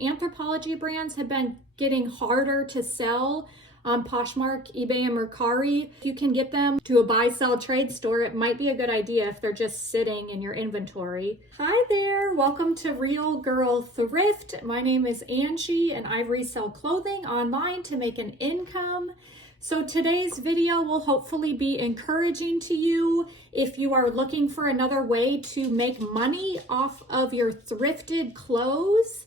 Anthropology brands have been getting harder to sell on Poshmark, eBay, and Mercari. If you can get them to a buy, sell, trade store, it might be a good idea if they're just sitting in your inventory. Hi there, welcome to Real Girl Thrift. My name is Angie and I resell clothing online to make an income. So today's video will hopefully be encouraging to you if you are looking for another way to make money off of your thrifted clothes.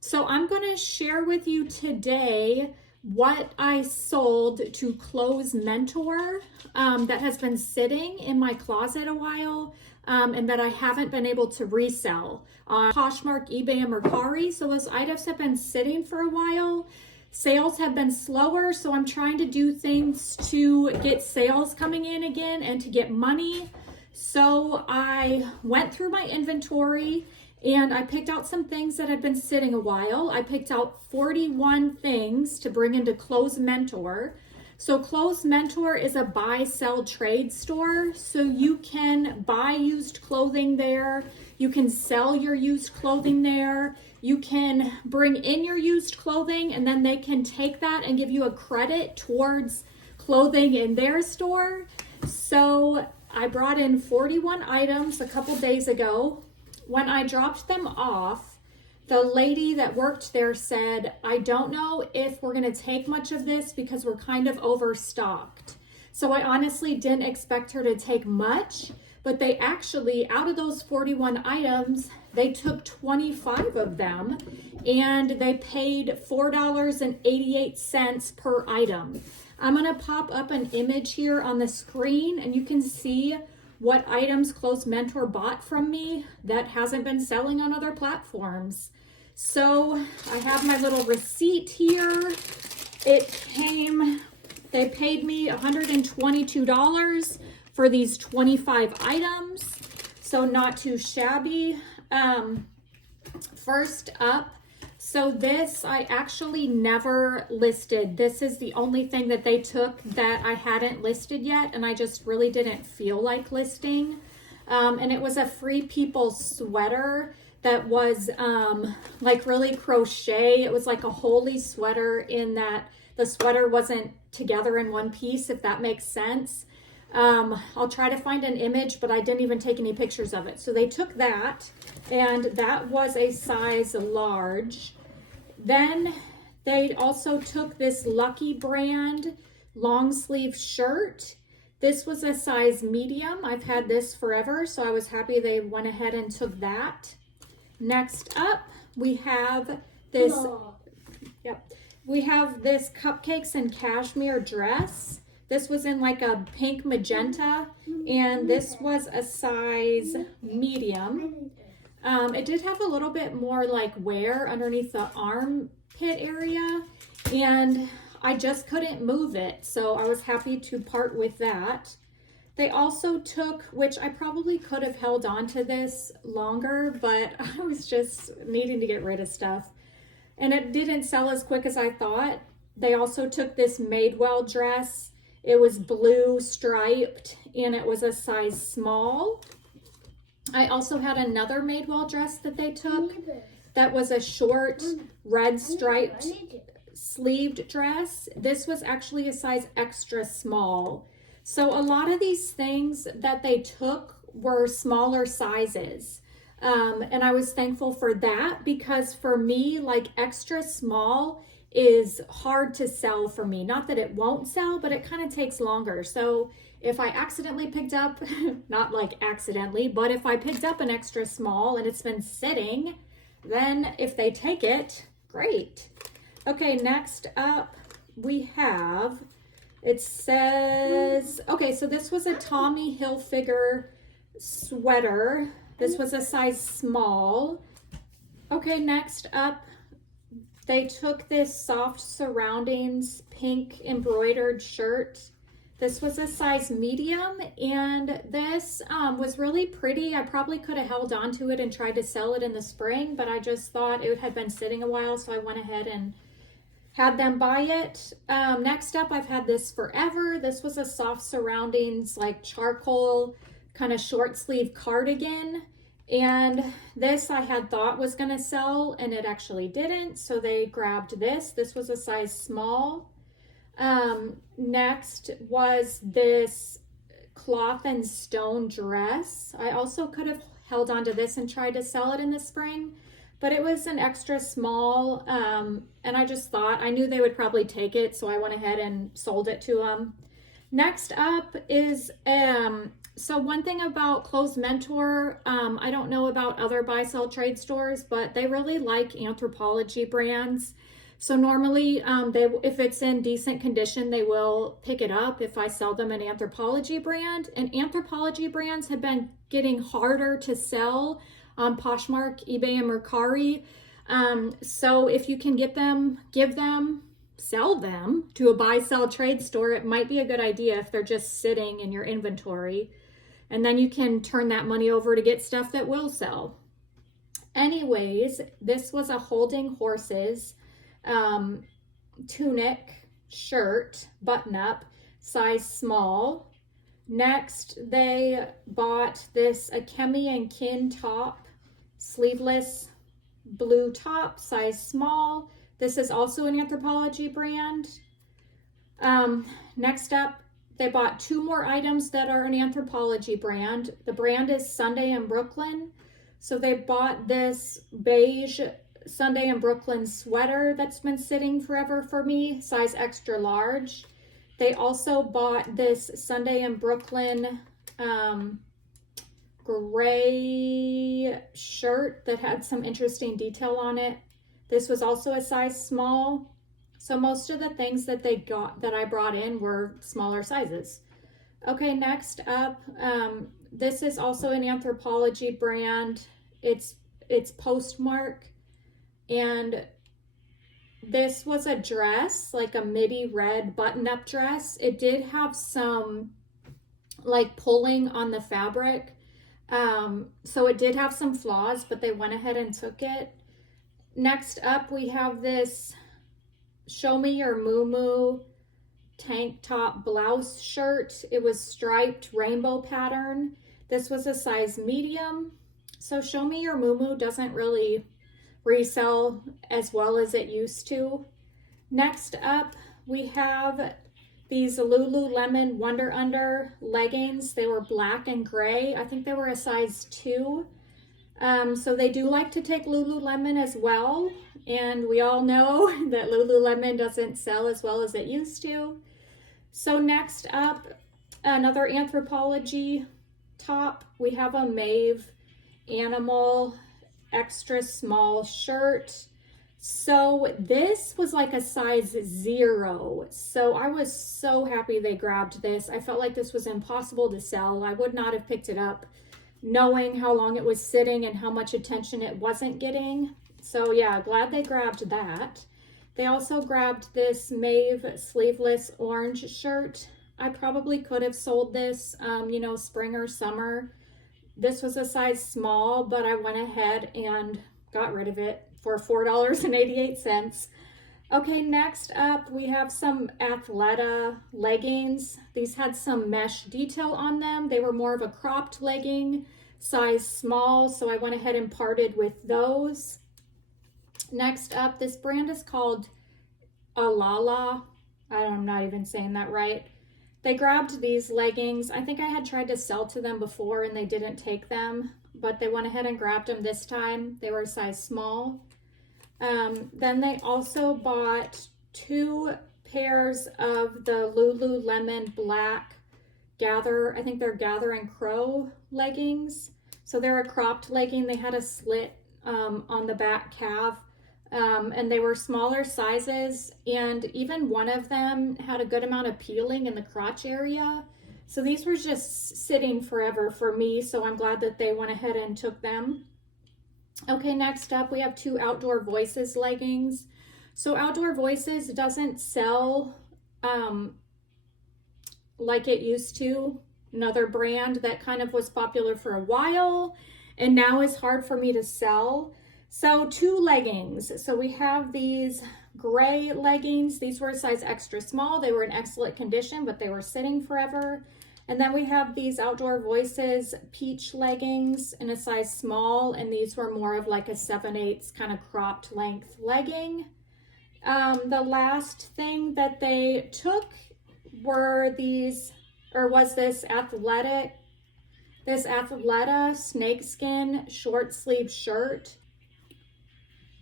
So I'm going to share with you today what I sold to Clothes Mentor that has been sitting in my closet a while and that I haven't been able to resell on Poshmark, eBay, and Mercari. So those items have been sitting for a while. Sales have been slower, so I'm trying to do things to get sales coming in again and to get money. So I went through my inventory and I picked out some things that had been sitting a while. I picked out 41 things to bring into Clothes Mentor. So Clothes Mentor is a buy, sell, trade store. So you can buy used clothing there. You can sell your used clothing there. You can bring in your used clothing and then they can take that and give you a credit towards clothing in their store. So I brought in 41 items a couple days ago. When I dropped them off, the lady that worked there said, I don't know if we're going to take much of this because we're kind of overstocked. So I honestly didn't expect her to take much, but they actually, out of those 41 items, they took 25 of them and they paid $4.88 per item. I'm going to pop up an image here on the screen and you can see what items Clothes Mentor bought from me that hasn't been selling on other platforms. So I have my little receipt here. They paid me $122 for these 25 items. So not too shabby. First up, so this I actually never listed. This is the only thing that they took that I hadn't listed yet, and I just really didn't feel like listing. And it was a Free People sweater that was like really crochet. It was like a holey sweater in that the sweater wasn't together in one piece, if that makes sense. I'll try to find an image, but I didn't even take any pictures of it. So they took that, and that was a size large. Then they also took this Lucky brand long sleeve shirt. This was a size medium. I've had this forever, so I was happy they went ahead and took that. Next up, we have this, we have this Cupcakes and Cashmere dress. This was in like a pink magenta, and this was a size medium. It did have a little bit more like wear underneath the armpit area, and I just couldn't move it, so I was happy to part with that. They also took, which I probably could have held on to this longer, but I was just needing to get rid of stuff, and it didn't sell as quick as I thought. They also took this Madewell dress. It was blue striped, and it was a size small. I also had another Madewell dress that they took that was a short red striped sleeved dress. This was actually a size extra small. So a lot of these things that they took were smaller sizes. And I was thankful for that because for me, like extra small is hard to sell for me. Not that it won't sell, but it kind of takes longer. So if I accidentally picked up, not like accidentally, but if I picked up an extra small and it's been sitting, then if they take it, great. Okay, next up we have, it says, okay, so this was a Tommy Hilfiger sweater. This was a size small. Okay, next up, they took this Soft Surroundings pink embroidered shirt. This was a size medium, and this was really pretty. I probably could have held on to it and tried to sell it in the spring, but I just thought it had been sitting a while, so I went ahead and had them buy it. Next up, I've had this forever. This was a Soft Surroundings, like charcoal, kind of short sleeve cardigan. And this I had thought was going to sell, and it actually didn't. So they grabbed this. This was a size small. Next was this cloth and stone dress. I also could have held on to this and tried to sell it in the spring, but it was an extra small. And I just thought, I knew they would probably take it, so I went ahead and sold it to them. Next up is, so one thing about Clothes Mentor, I don't know about other buy sell trade stores, but they really like Anthropologie brands. So normally, if it's in decent condition, they will pick it up if I sell them an Anthropologie brand. And Anthropologie brands have been getting harder to sell on Poshmark, eBay, and Mercari. So if you can get them, sell them to a buy sell trade store, it might be a good idea if they're just sitting in your inventory. And then you can turn that money over to get stuff that will sell. Anyways, this was a Holding Horses tunic shirt, button up, size small. Next, they bought this Akemi and Kin top, sleeveless blue top, size small. This is also an Anthropologie brand. Next up, they bought 2 more items that are an Anthropologie brand. The brand is Sunday in Brooklyn. So they bought this beige Sunday in Brooklyn sweater that's been sitting forever for me, size extra large. They also bought this Sunday in Brooklyn gray shirt that had some interesting detail on it. This was also a size small. So most of the things that they got that I brought in were smaller sizes. Okay, next up, this is also an Anthropologie brand. It's Poshmark, and this was a dress, like a midi red button-up dress. It did have some like pulling on the fabric, so it did have some flaws, but they went ahead and took it. Next up, we have this Show Me Your Moo tank top blouse shirt. It was striped rainbow pattern. This was a size medium. So Show Me Your Moo doesn't really resell as well as it used to. Next up, we have these Lululemon Wonder Under leggings. They were black and gray. I think they were a size 2. So they do like to take Lululemon as well. And we all know that Lululemon doesn't sell as well as it used to. So next up, another Anthropologie top. We have a Maeve Animal extra small shirt. So this was like a size 0. So I was so happy they grabbed this. I felt like this was impossible to sell. I would not have picked it up knowing how long it was sitting and how much attention it wasn't getting. So yeah, glad they grabbed that. They also grabbed this Maeve sleeveless orange shirt. I probably could have sold this, spring or summer. This was a size small, but I went ahead and got rid of it for $4.88. Okay, next up, we have some Athleta leggings. These had some mesh detail on them. They were more of a cropped legging, size small, so I went ahead and parted with those. Next up, this brand is called Alala. I'm not even saying that right. They grabbed these leggings. I think I had tried to sell to them before and they didn't take them, but they went ahead and grabbed them this time. They were a size small. Then they also bought 2 pairs of the Lululemon black I think they're Gather and Crow leggings. So they're a cropped legging. They had a slit on the back calf. And they were smaller sizes, and even one of them had a good amount of peeling in the crotch area. So these were just sitting forever for me, so I'm glad that they went ahead and took them. Okay, next up we have 2 Outdoor Voices leggings. So Outdoor Voices doesn't sell like it used to. Another brand that kind of was popular for a while and now is hard for me to sell. So 2 leggings. So we have these gray leggings. These were a size extra small. They were in excellent condition, but they were sitting forever. And then we have these Outdoor Voices peach leggings in a size small, and these were more of like a 7/8 kind of cropped length legging. The last thing that they took were these, or was this Athleta snakeskin short sleeve shirt.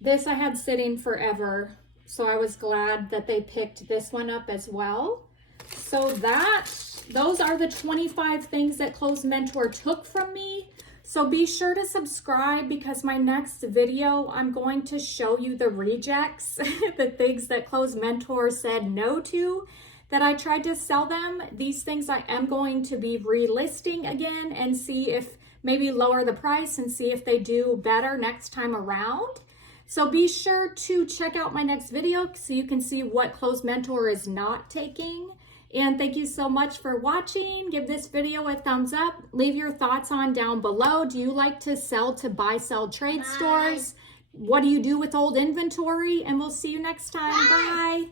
This I had sitting forever, so I was glad that they picked this one up as well. So those are the 25 things that Clothes Mentor took from me. So be sure to subscribe, because my next video, I'm going to show you the rejects, the things that Clothes Mentor said no to, that I tried to sell them. These things I am going to be relisting again and see if maybe lower the price and see if they do better next time around. So be sure to check out my next video so you can see what Clothes Mentor is not taking. And thank you so much for watching. Give this video a thumbs up. Leave your thoughts on down below. Do you like to sell to buy, sell, trade stores? What do you do with old inventory? And we'll see you next time. Bye.